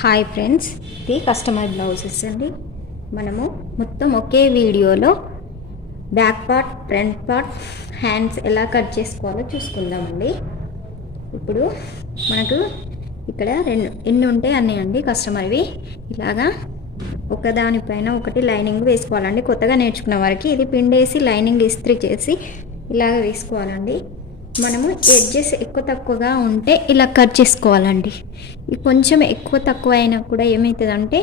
Hi friends, ఇది customer blouses అండి. మనము మొత్తం ఒకే వీడియోలో back part, front part, hands ఎలా కట్ చేసుకోవాలో చూసుకుందామండి. ఇప్పుడు మనకు ఇక్కడ ఎన్ని ఉంటాయి అన్నీ అండి కస్టమర్వి. ఇలాగా ఒకదానిపైన ఒకటి లైనింగ్ వేసుకోవాలండి. కొత్తగా నేర్చుకున్న వారికి ఇది పిండేసి లైనింగ్ ఇస్త్రీ చేసి ఇలాగ వేసుకోవాలండి. మనము ఎడ్జెస్ ఎక్కువ తక్కువగా ఉంటే ఇలా కట్ చేసుకోవాలండి. కొంచెం ఎక్కువ తక్కువ అయినా కూడా ఏమవుతుందంటే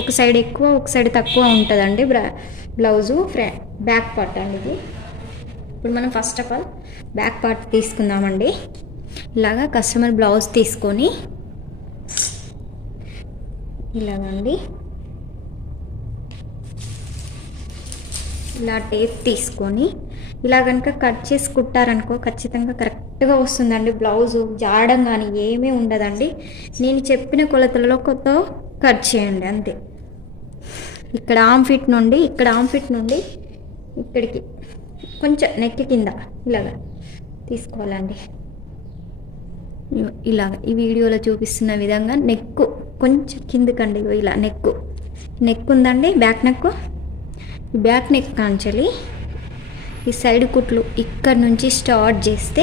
ఒక సైడ్ ఎక్కువ ఒక సైడ్ తక్కువ ఉంటుందండి బ్లౌజు బ్యాక్ పార్ట్ అండి ఇది. ఇప్పుడు మనం first of all back part తీసుకుందామండి. ఇలాగా కస్టమర్ బ్లౌజ్ తీసుకొని ఇలాగండి ఇలా టేప్ తీసుకొని ఇలా కనుక కట్ చేసి కుట్టారనుకో ఖచ్చితంగా కరెక్ట్గా వస్తుందండి. బ్లౌజు జాడడం కానీ ఏమీ ఉండదండి. నేను చెప్పిన కొలతలలో కట్ చేయండి అంతే. ఇక్కడ ఆర్మ్ ఫిట్ నుండి ఇక్కడికి కొంచెం నెక్ కింద ఇలాగా తీసుకోవాలండి. ఇలాగ ఈ వీడియోలో చూపిస్తున్న విధంగా నెక్ కొంచెం కిందకండి. ఇలా నెక్ ఉందండి, బ్యాక్ నెక్ కాంచాలి. ఈ సైడ్ కుట్లు ఇక్కడ నుంచి స్టార్ట్ చేస్తే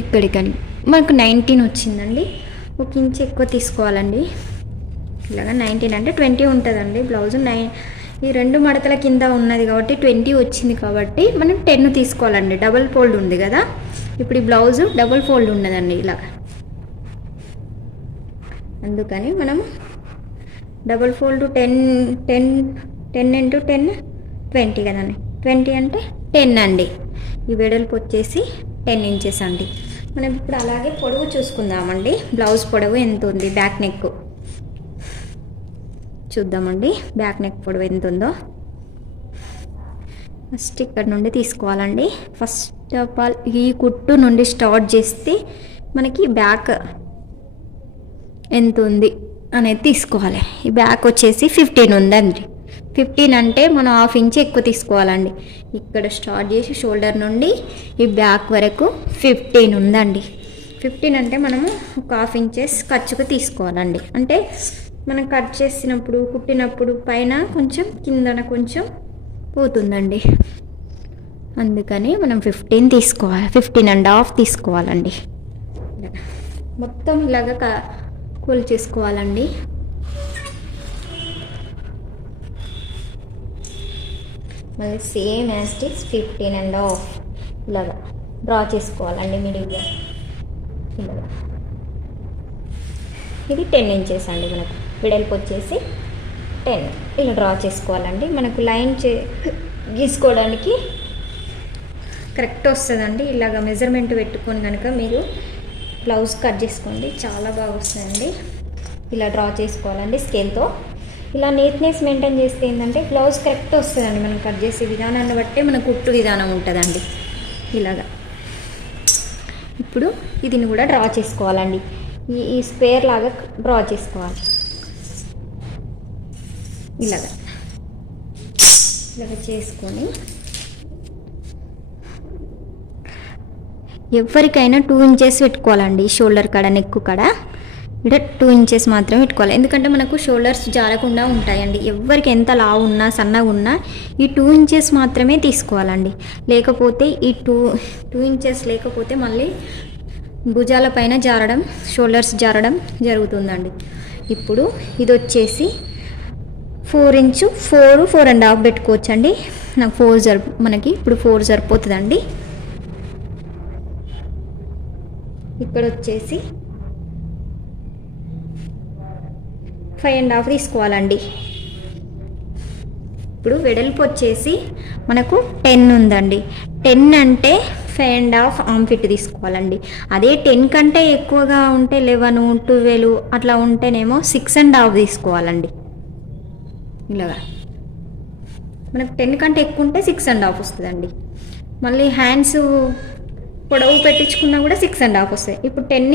ఇక్కడికని మనకు 19 వచ్చిందండి. 1 ఇంచ్ ఎక్కువ తీసుకోవాలండి. ఇలాగా 19 అంటే 20 ఉంటుందండి బ్లౌజ్. ఈ 2 మడతల కింద ఉన్నది కాబట్టి 20 వచ్చింది కాబట్టి మనం 10 తీసుకోవాలండి. డబుల్ ఫోల్డ్ ఉంది కదా, ఇప్పుడు ఈ బ్లౌజు డబుల్ ఫోల్డ్ ఉన్నదండి. ఇలా అందుకని మనం డబుల్ ఫోల్డ్ 10 ఇంటూ 10 20 కదండి. 20 అంటే 10 అండి. ఈ వెడల్పు వచ్చేసి 10 ఇంచెస్ అండి. మనం ఇప్పుడు అలాగే పొడవు చూసుకుందామండి. బ్లౌజ్ పొడవు ఎంత ఉంది, బ్యాక్ నెక్ చూద్దామండి. బ్యాక్ నెక్ పొడవు ఎంత ఉందో ఫస్ట్ ఇక్కడ నుండి తీసుకోవాలండి. ఫస్ట్ ఆఫ్ ఆల్ ఈ కుట్టు నుండి స్టార్ట్ చేస్తే మనకి బ్యాక్ ఎంత ఉంది అనేది తీసుకోవాలి. ఈ బ్యాక్ వచ్చేసి 15 ఉందండి. 15 అంటే మనం 1/2 ఇంచ్ ఎక్కువ తీసుకోవాలండి. ఇక్కడ స్టార్ట్ చేసి షోల్డర్ నుండి ఈ బ్యాక్ వరకు 15 ఉందండి. 15 అంటే మనము ఒక 1/2 ఇంచెస్ ఖర్చుకు తీసుకోవాలండి. అంటే మనం కట్ చేసినప్పుడు కుట్టినప్పుడు పైన కొంచెం కిందన కొంచెం పోతుందండి. అందుకని మనం 15 తీసుకోవాలి. 15.5 తీసుకోవాలండి. మొత్తం ఇలాగ కూల్ చేసుకోవాలండి. మళ్ళీ సేమ్ యాజ్ ఇట్ ఈస్ 15.5 ఇలాగా డ్రా చేసుకోవాలండి మిడిల్గా. ఇలాగా ఇది 10 ఇంచెస్ అండి. మనకు వెడల్పు వచ్చేసి 10 ఇలా డ్రా చేసుకోవాలండి. మనకు లైన్ గీసుకోవడానికి కరెక్ట్ వస్తుందండి. ఇలాగ మెజర్మెంట్ పెట్టుకొని కనుక మీరు బ్లౌజ్ కట్ చేసుకోండి, చాలా బాగా వస్తుందండి. ఇలా డ్రా చేసుకోవాలండి స్కేల్తో. ఇలా నీట్నెస్ మెయింటైన్ చేస్తే ఏంటంటే బ్లౌజ్ కరెక్ట్ వస్తుందండి. మనం కట్ చేసే విధానాన్ని బట్టే మన కుట్టు విధానం ఉంటుందండి. ఇలాగా ఇప్పుడు దీన్ని కూడా డ్రా చేసుకోవాలండి. ఈ స్క్వేర్ లాగా డ్రా చేసుకోవాలి. ఇలాగా చేసుకొని ఎవరికైనా 2 ఇంచెస్ పెట్టుకోవాలండి. షోల్డర్ కాడ, నెక్ కాడ ఇక్కడ 2 ఇంచెస్ మాత్రమే పెట్టుకోవాలి. ఎందుకంటే మనకు షోల్డర్స్ జారకుండా ఉంటాయండి. ఎవరికి ఎంత లావు ఉన్నా సన్నగా ఉన్నా ఈ 2 ఇంచెస్ మాత్రమే తీసుకోవాలండి. లేకపోతే ఈ 2 ఇంచెస్ లేకపోతే మళ్ళీ భుజాల పైన జారడం, షోల్డర్స్ జారడం జరుగుతుందండి. ఇప్పుడు ఇది వచ్చేసి 4 ఇంచు 4.5 పెట్టుకోవచ్చండి. నాకు 4 మనకి ఇప్పుడు 4 సరిపోతుందండి. ఇక్కడ వచ్చేసి 5.5 తీసుకోవాలండి. ఇప్పుడు వెడల్పు వచ్చేసి మనకు 10 ఉందండి. 10 అంటే 5.5 ఆర్మ్ ఫిట్ తీసుకోవాలండి. అదే 10 కంటే ఎక్కువగా ఉంటే 11, 12 అట్లా ఉంటేనేమో 6.5 తీసుకోవాలండి. ఇలాగా మనకు 10 కంటే ఎక్కువ ఉంటే 6.5 వస్తుందండి. మళ్ళీ హ్యాండ్స్ పొడవు పెట్టించుకున్నా కూడా 6.5 వస్తాయి. ఇప్పుడు 10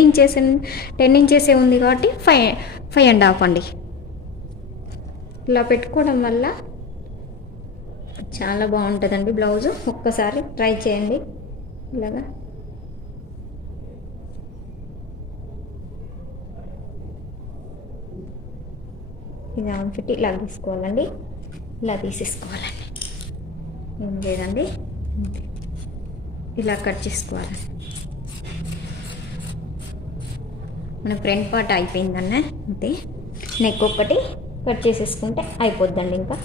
ఇంచెసే ఉంది కాబట్టి 5.5 అండి. ఇలా పెట్టుకోవడం వల్ల చాలా బాగుంటుందండి బ్లౌజు. ఒక్కసారి ట్రై చేయండి. ఇలాగా ఇది ఆర్మ్ ఫిట్ ఇలా తీసుకోవాలండి, ఇలా తీసేసుకోవాలండి. ఏం లేదండి, ఇలా కట్ చేసుకోవాలండి. మన ఫ్రంట్ పార్ట్ అయిపోయిందన్న అంతే. నెక్ ఒక్కటి కట్ చేసేసుకుంటే అయిపోద్దండి. ఇంకా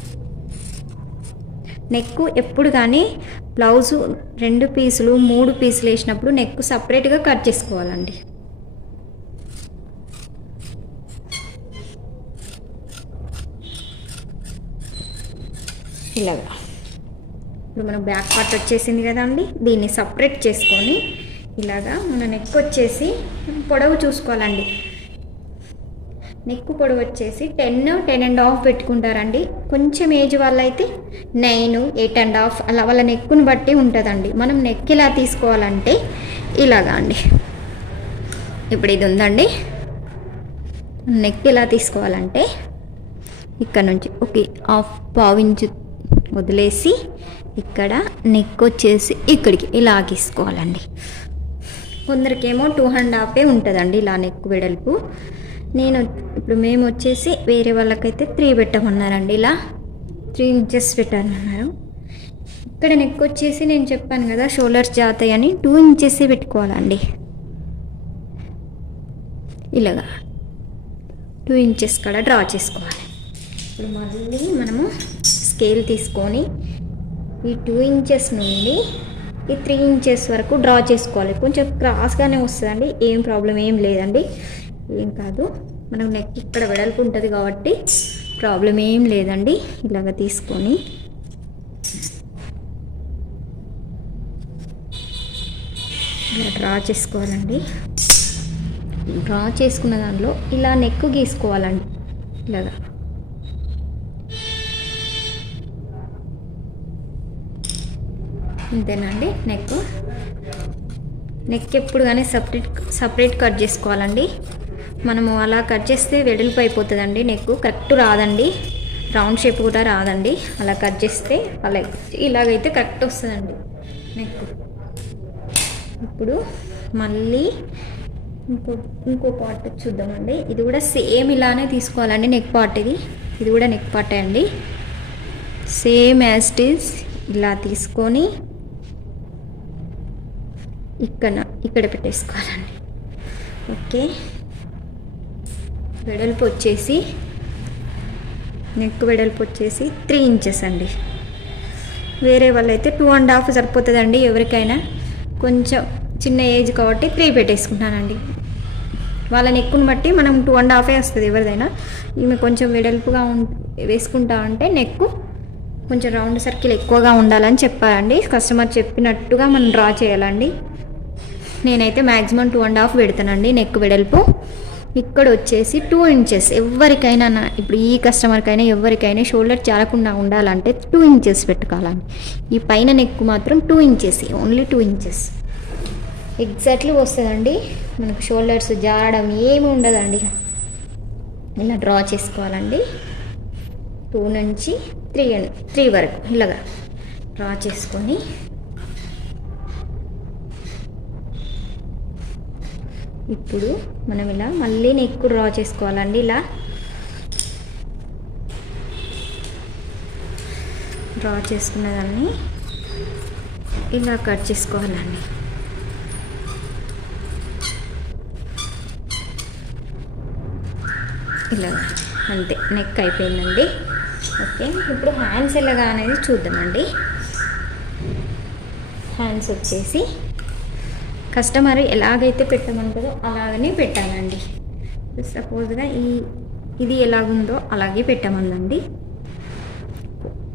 నెక్ ఎప్పుడు కానీ బ్లౌజు 2 పీసులు 3 పీసులు వేసినప్పుడు నెక్ సపరేట్గా కట్ చేసుకోవాలండి. ఇలాగా ఇప్పుడు మన బ్యాక్ పార్ట్ వచ్చేసింది కదా అండి, దీన్ని సపరేట్ చేసుకొని ఇలాగా మన నెక్ వచ్చేసి పొడవు చూసుకోవాలండి. నెక్ పొడవు వచ్చేసి 10.5 పెట్టుకుంటారండి. కొంచెం ఏజ్ వాళ్ళైతే 9, 8.5 అలా వాళ్ళ నెక్కును బట్టి ఉంటుందండి. మనం నెక్ ఇలా తీసుకోవాలంటే ఇలాగా అండి. ఇప్పుడు ఇది ఉందండి, నెక్ ఇలా తీసుకోవాలంటే ఇక్కడ నుంచి ఒక పావు ఇంచు వదిలేసి ఇక్కడ నెక్ వచ్చేసి ఇక్కడికి ఇలా గీసుకోవాలండి. కొందరికేమో 2.5 ఉంటుందండి ఇలా నెక్ వెడల్పు. ఇప్పుడు మేము వచ్చేసి వేరే వాళ్ళకైతే 3 పెట్టమన్నారండి. ఇలా 3 ఇంచెస్ పెట్టమన్నారు. ఇక్కడ నెక్ వచ్చేసి నేను చెప్పాను కదా షోల్డర్స్ జాతాయని 2 ఇంచెస్ పెట్టుకోవాలండి. ఇలాగా 2 ఇంచెస్ కాడ డ్రా చేసుకోవాలి. ఇప్పుడు మళ్ళీ మనము స్కేల్ తీసుకొని ఈ 2 ఇంచెస్ నుండి ఈ 3 ఇంచెస్ వరకు డ్రా చేసుకోవాలి. కొంచెం క్రాస్గానే వస్తుందండి, ఏం ప్రాబ్లం ఏం లేదండి, ఏం కాదు. మనం నెక్ ఇక్కడ వెడల్పు ఉంటుంది కాబట్టి ప్రాబ్లం ఏం లేదండి. ఇలాగ తీసుకొని ఇలా డ్రా చేసుకోవాలండి. డ్రా చేసుకున్న దానిలో ఇలా నెక్ గీసుకోవాలండి. ఇలాగా ఇంతేనండి. నెక్ ఎప్పుడు కానీ సపరేట్ కట్ చేసుకోవాలండి. మనము అలా కట్ చేస్తే వెడల్పు అయిపోతుందండి, నెక్ కరెక్ట్ రాదండి, రౌండ్ షేప్ కూడా రాదండి. అలా కట్ చేస్తే అలా ఇలాగైతే కరెక్ట్ వస్తుందండి నెక్. ఇప్పుడు మళ్ళీ ఇంకో పార్ట్ చూద్దామండి. ఇది కూడా సేమ్ ఇలానే తీసుకోవాలండి నెక్ పార్ట్. ఇది కూడా నెక్ పార్టే అండి, సేమ్ యాజ్ ఇట్ ఈజ్ ఇలా తీసుకొని ఇక్కడ పెట్టేసుకోవాలండి. ఓకే, వెడల్పు వచ్చేసి నెక్ వెడల్పు వచ్చేసి 3 ఇంచెస్ అండి. వేరే వాళ్ళైతే 2.5 సరిపోతుందండి. ఎవరికైనా కొంచెం చిన్న ఏజ్ కాబట్టి 3 పెట్టేసుకుంటానండి. వాళ్ళ నెక్కును బట్టి మనం 2.5 వస్తుంది ఎవరిదైనా. ఈమె కొంచెం వెడల్పుగా వేసుకుంటా అంటే నెక్ కొంచెం రౌండ్ సర్కిల్ ఎక్కువగా ఉండాలని చెప్పారండి. కస్టమర్ చెప్పినట్టుగా మనం డ్రా చేయాలండి. నేనైతే మ్యాక్సిమం 2.5 పెడతానండి నెక్ వెడల్పు. ఇక్కడ వచ్చేసి 2 ఇంచెస్. ఎవరికైనా ఇప్పుడు ఈ కస్టమర్కైనా ఎవరికైనా షోల్డర్ చాలకుండా ఉండాలంటే 2 ఇంచెస్ పెట్టుకోవాలండి. ఈ పైన నెక్ మాత్రం 2 ఇంచెస్, ఓన్లీ 2 ఇంచెస్ ఎగ్జాక్ట్లీ వస్తుందండి. మనకు షోల్డర్స్ జారడం ఏమి ఉండదండి. ఇలా డ్రా చేసుకోవాలండి. 2 నుంచి 3 వరకు ఇలాగా డ్రా చేసుకొని ఇప్పుడు మనం ఇలా మళ్ళీ నెక్ డ్రా చేసుకోవాలండి. ఇలా డ్రా చేసుకున్న దాన్ని ఇలా కట్ చేసుకోవాలండి. ఇలా అంతే, నెక్ అయిపోయిందండి. ఓకే, ఇప్పుడు హ్యాండ్స్ ఎలాగా అనేది చూద్దామండి. హ్యాండ్స్ వచ్చేసి కస్టమర్ ఎలాగైతే పెట్టమంటుందో అలాగనే పెట్టాలండి. సపోజ్గా ఇది ఎలాగుందో అలాగే పెట్టమందండి.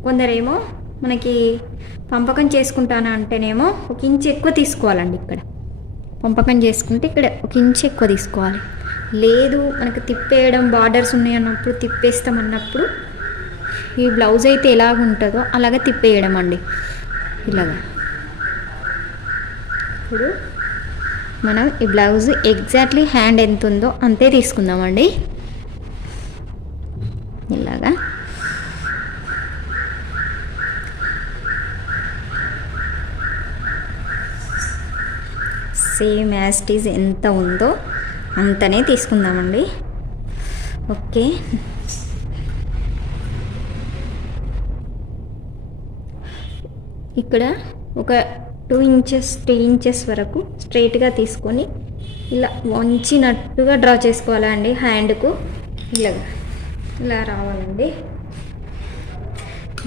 కొందరేమో మనకి పంపకం చేసుకుంటాను అంటేనేమో 1 ఇంచ్ ఎక్కువ తీసుకోవాలండి. ఇక్కడ పంపకం చేసుకుంటే ఇక్కడ 1 ఇంచ్ ఎక్కువ తీసుకోవాలి. లేదు మనకు తిప్పేయడం బార్డర్స్ ఉన్నాయి అన్నప్పుడు తిప్పేస్తామన్నప్పుడు ఈ బ్లౌజ్ అయితే ఎలాగుంటుందో అలాగే తిప్పేయడం అండి. ఇలాగా ఇప్పుడు మనం ఈ బ్లౌజ్ ఎగ్జాక్ట్లీ హ్యాండ్ ఎంత ఉందో అంతే తీసుకుందామండి. ఇలాగా సేమ్ యాజ్ ఇట్ ఈజ్ ఎంత ఉందో అంతనే తీసుకుందామండి. ఓకే, ఇక్కడ ఒక 2 ఇంచెస్ 3 ఇంచెస్ వరకు స్ట్రైట్గా తీసుకొని ఇలా వంచినట్టుగా డ్రా చేసుకోవాలండి. హ్యాండ్కు ఇలా రావాలండి.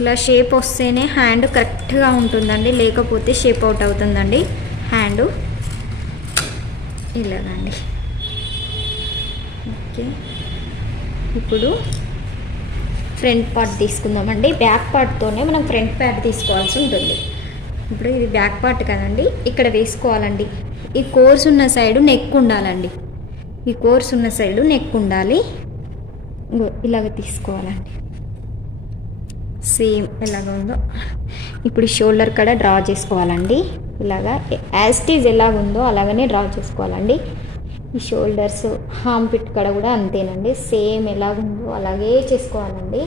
ఇలా షేప్ వస్తేనే హ్యాండ్ కరెక్ట్గా ఉంటుందండి, లేకపోతే షేప్ అవుట్ అవుతుందండి హ్యాండ్. ఇలాగండి. ఓకే, ఇప్పుడు ఫ్రంట్ పార్ట్ తీసుకుందామండి. బ్యాక్ పార్ట్తోనే మనం ఫ్రంట్ పార్ట్ తీసుకోవాల్సి ఉంటుంది. ఇప్పుడు ఇది బ్యాక్ పార్ట్ కదండి, ఇక్కడ వేసుకోవాలండి. ఈ కోర్స్ ఉన్న సైడు నెక్ ఉండాలండి. ఈ కోర్స్ ఉన్న సైడు నెక్ ఉండాలి. ఇలాగ తీసుకోవాలండి, సేమ్ ఎలాగ ఉందో. ఇప్పుడు షోల్డర్ కూడా డ్రా చేసుకోవాలండి. ఇలాగా యాజ్ ఇట్ ఈజ్ ఎలాగ ఉందో అలాగనే డ్రా చేసుకోవాలండి. ఈ షోల్డర్స్ హామ్ పిట్ కడ కూడా అంతేనండి, సేమ్ ఎలాగుందో అలాగే చేసుకోవాలండి.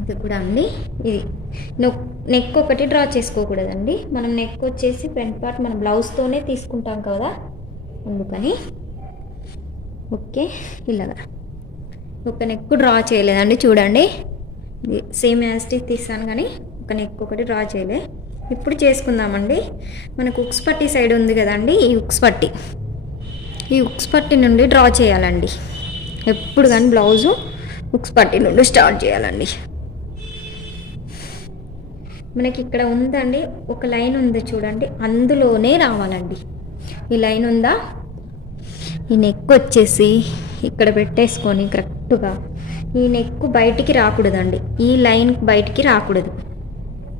ఇది కూడా అండి, ఇది నెక్ ఒకటి డ్రా చేసుకోకూడదండి. మనం నెక్ వచ్చేసి ఫ్రంట్ పార్ట్ మనం బ్లౌజ్తోనే తీసుకుంటాం కదా, అందుకని. ఓకే, ఇలాగా ఒక నెక్ డ్రా చేయలేదండి, చూడండి. ఇది సేమ్ యాజ్ ఇట్ ఈజ్ తీసాను కానీ ఒక నెక్ ఒకటి డ్రా చేయలే. ఇప్పుడు చేసుకుందామండి. మనకు ఉక్స్ పట్టి సైడ్ ఉంది కదండి, ఈ ఉక్స్ పట్టి నుండి డ్రా చేయాలండి. ఎప్పుడు కానీ బ్లౌజు ఉక్స్ పట్టి నుండి స్టార్ట్ చేయాలండి. మనకి ఇక్కడ ఉందండి, ఒక లైన్ ఉంది చూడండి, అందులోనే రావాలండి. ఈ లైన్ ఉందా, ఈ నెక్ వచ్చేసి ఇక్కడ పెట్టేసుకొని కరెక్ట్గా ఈ నెక్ బయటికి రాకూడదండి, ఈ లైన్ బయటికి రాకూడదు.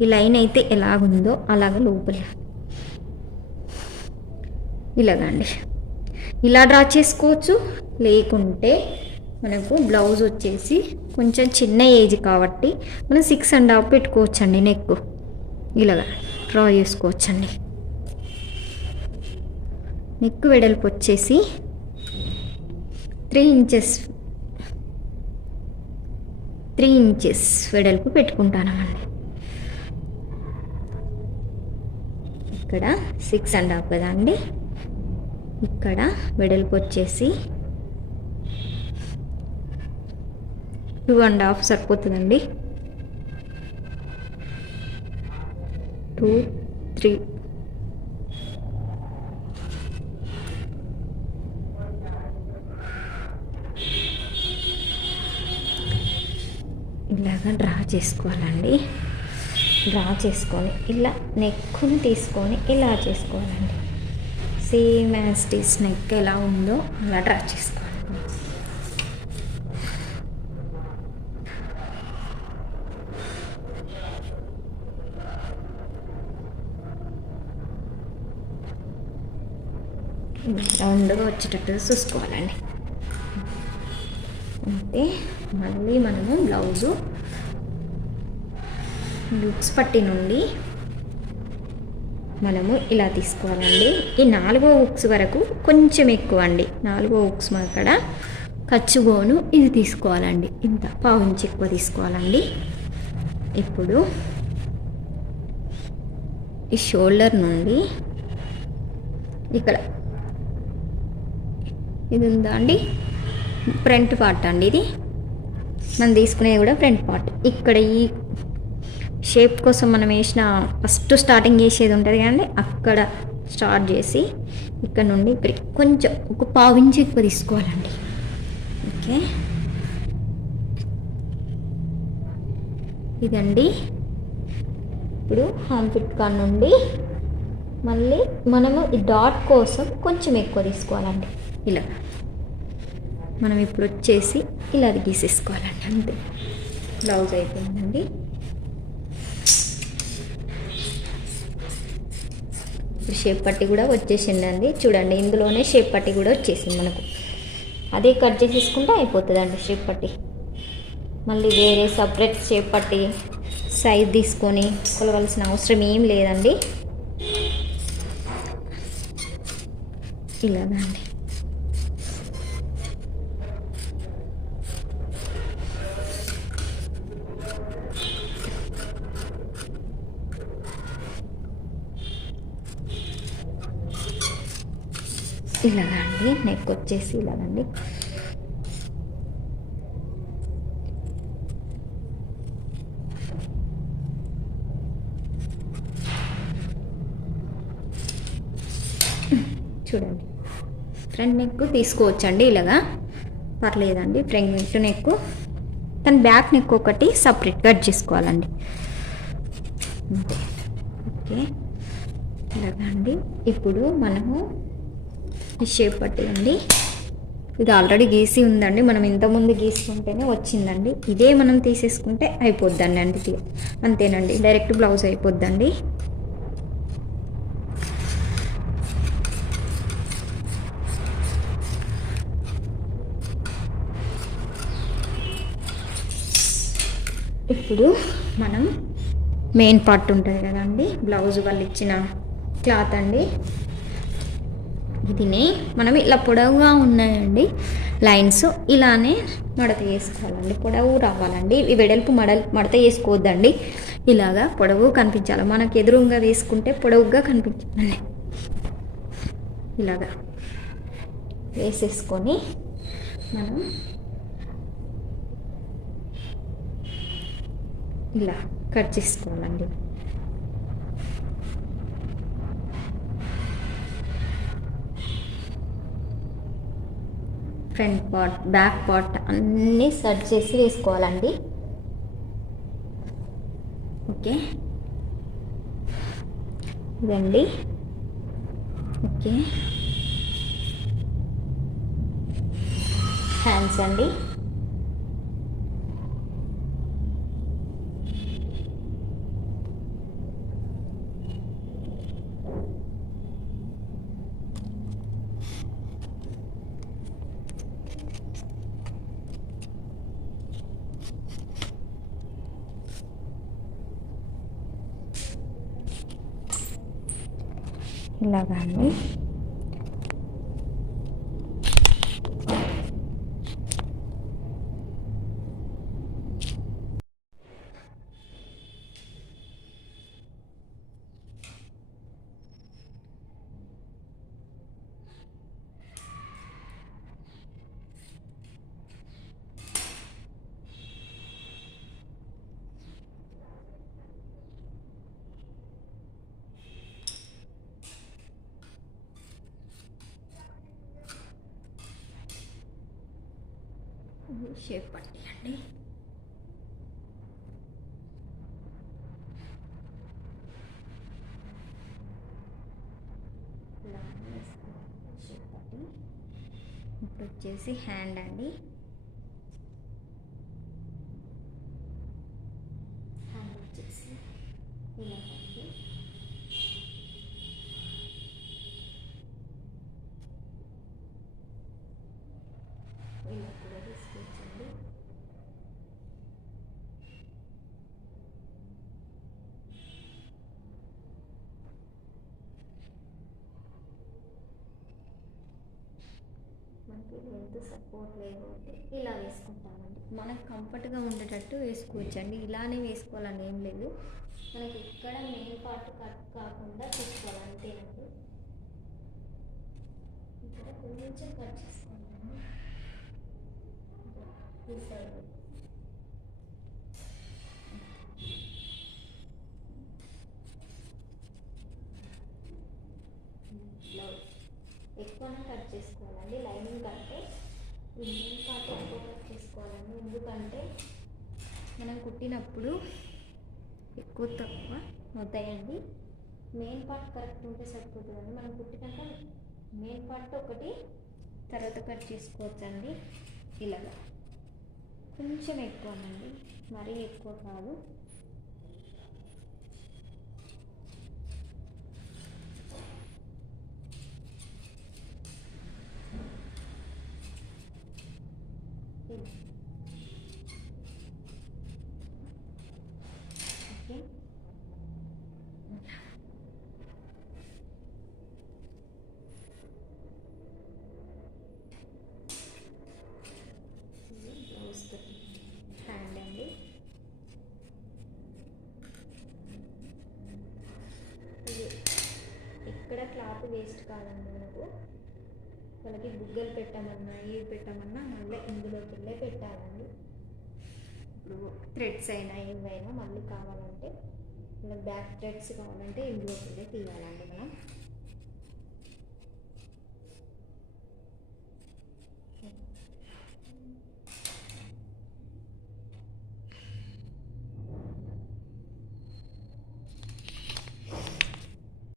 ఈ లైన్ అయితే ఎలాగుందో అలాగ లోపల ఇలాగండి, ఇలా డ్రా చేసుకోవచ్చు. లేకుంటే మనకు బ్లౌజ్ వచ్చేసి కొంచెం చిన్న ఏజ్ కాబట్టి మనం 6.5 పెట్టుకోవచ్చండి. నెక్ ఇలాగా డ్రా చేసుకోవచ్చండి. నెక్ వెడల్పు వచ్చేసి 3 ఇంచెస్ వెడల్పు పెట్టుకుంటానండి. ఇక్కడ 6.5 కదా అండి. ఇక్కడ వెడల్పు వచ్చేసి 2.5 సరిపోతుందండి. 2, 3 ఇలాగా డ్రా చేసుకోవాలండి. డ్రా చేసుకొని ఇలా నెక్కుని తీసుకొని ఇలా చేసుకోవాలండి. Same as it is neck ఎలా ఉందో అలా డ్రా చేసుకోవాలి. రౌండ్గా వచ్చేటట్టు చూసుకోవాలండి. అంటే మళ్ళీ మనము బ్లౌజు ఉక్స్ పట్టి నుండి మనము ఇలా తీసుకోవాలండి. ఈ 4వ ఉక్స్ వరకు కొంచెం ఎక్కువ అండి, 4వ ఉక్స్ అక్కడ ఖర్చుగోను ఇది తీసుకోవాలండి. ఇంత 1/2 ఇంచ్ ఎక్కువ తీసుకోవాలండి. ఇప్పుడు ఈ షోల్డర్ నుండి ఇక్కడ ఇది ఉందా అండి, ఫ్రంట్ పార్ట్ అండి. ఇది మనం తీసుకునేది కూడా ఫ్రంట్ పార్ట్. ఇక్కడ ఈ షేప్ కోసం మనం వేసిన ఫస్ట్ స్టార్టింగ్ చేసేది ఉంటుంది కానీ అక్కడ స్టార్ట్ చేసి ఇక్కడ నుండి ఇక్కడికి కొంచెం ఒక 1/2 ఇంచ్ ఎక్కువ తీసుకోవాలండి. ఓకే, ఇదండి. ఇప్పుడు హామ్ పిట్ కాడ నుండి మళ్ళీ మనము ఈ డాట్ కోసం కొంచెం ఎక్కువ తీసుకోవాలండి. ఇలా మనం ఇప్పుడు వచ్చేసి ఇలా గీసేసుకోవాలండి. అంతే, బ్లౌజ్ అయిపోయిందండి. ఇప్పుడు షేప్ పట్టి కూడా వచ్చేసిందండి. చూడండి, ఇందులోనే షేప్ పట్టి కూడా వచ్చేసింది మనకు. అదే కట్ చేసేసుకుంటే అయిపోతుందండి షేప్ పట్టి. మళ్ళీ వేరే సపరేట్ షేప్ పట్టి సైజ్ తీసుకొని కొలవలసిన అవసరం ఏం లేదండి. ఇలాగండి. ఇలాగండి, నెక్ వచ్చేసి ఇలాగండి. చూడండి. ఫ్రంట్ నెక్ తీసుకోవచ్చండి, ఇలాగా పర్లేదండి. ఫ్రంట్ నెక్ తన బ్యాక్ నెక్ ఒకటి సపరేట్ కట్ చేసుకోవాలండి అంతే. ఓకే, ఇలాగా అండి. ఇప్పుడు మనము ఈ షేప్ పట్టేయండి. ఇది ఆల్రెడీ గీసి ఉందండి, మనం ఇంతకుముందు గీసుకుంటేనే వచ్చిందండి. ఇదే మనం తీసేసుకుంటే అయిపోద్దండి అండి, అంతేనండి. డైరెక్ట్ బ్లౌజ్ అయిపోద్దండి. ఇప్పుడు మనం మెయిన్ పార్ట్ ఉంటుంది కదండి, బ్లౌజ్ వాళ్ళు ఇచ్చిన క్లాత్ అండి. ఇదిని మనం ఇలా పొడవుగా ఉన్నాయండి లైన్స్, ఇలానే మడత వేసుకోవాలండి. పొడవు రావాలండి, ఈ వెడల్పు మడత వేసుకోవద్దండి. ఇలాగా పొడవు కనిపించాలి మనకు. ఎదురుగా వేసుకుంటే పొడవుగా కనిపించాలండి. ఇలాగా వేసేసుకొని మనం ఇలా కట్ చేసుకోవాలండి. ఫ్రంట్ పార్ట్, బ్యాక్ పార్ట్ అన్నీ సెట్ చేసి వేసుకోవాలండి. ఓకే, ఇదండి. ఓకే, హ్యాండ్స్ అండి. ఇలాగా అండి. షేప్ పట్టేయండి. షేప్ పట్టి ఇప్పుడు వచ్చేసి హ్యాండ్ అండి. హ్యాండ్ వచ్చేసి ఇలా పట్టి ఇలా కూడా తీసుకోవచ్చండి. మనకి ఎంత సపోర్ట్ లేకపోతే ఇలా వేసుకుంటామండి. మనకు కంఫర్ట్గా ఉండేటట్టు వేసుకోవచ్చండి. ఇలానే వేసుకోవాలని ఏం లేదు, మనకి ఇక్కడ మెయిన్ పార్ట్ కట్ కాకుండా చూసుకోవాలి అంతేనండి. ఇక్కడ కొంచెం కట్ చేసుకుంటాము ఈ సైడ్. బ్లౌజ్ ఎక్కువనే కట్ చేసుకోవాలండి, లైనింగ్ కంటే ఈ మెయిన్ పార్ట్ ఎక్కువ కట్ చేసుకోవాలండి. ఎందుకంటే మనం కుట్టినప్పుడు ఎక్కువ తక్కువ అవుతాయండి. మెయిన్ పార్ట్ కరెక్ట్ ఉంటే సరిపోతుందండి. మనం కుట్టినాక మెయిన్ పార్ట్ ఒకటి తర్వాత కట్ చేసుకోవచ్చండి. ఇలాగా కొంచెం ఎక్కువనండి, మరీ ఎక్కువ కాదు. ఓకే, బ్లౌజ్ హ్యాండ్ అండి. ఇది ఎక్కడ క్లాత్ వేస్ట్ కాదండి. మనకు వాళ్ళకి బుగ్గలు పెట్టమన్నా ఏది పెట్టమన్నా మళ్ళీ ఇందులోకి వెళ్ళే పెట్టాలండి. ఇప్పుడు థ్రెడ్స్ అయినా ఏవైనా మళ్ళీ కావాలంటే ఇలా బ్యాక్ థ్రెడ్స్ కావాలంటే ఇందులోకి వెళ్ళే తీయాలండి మనం.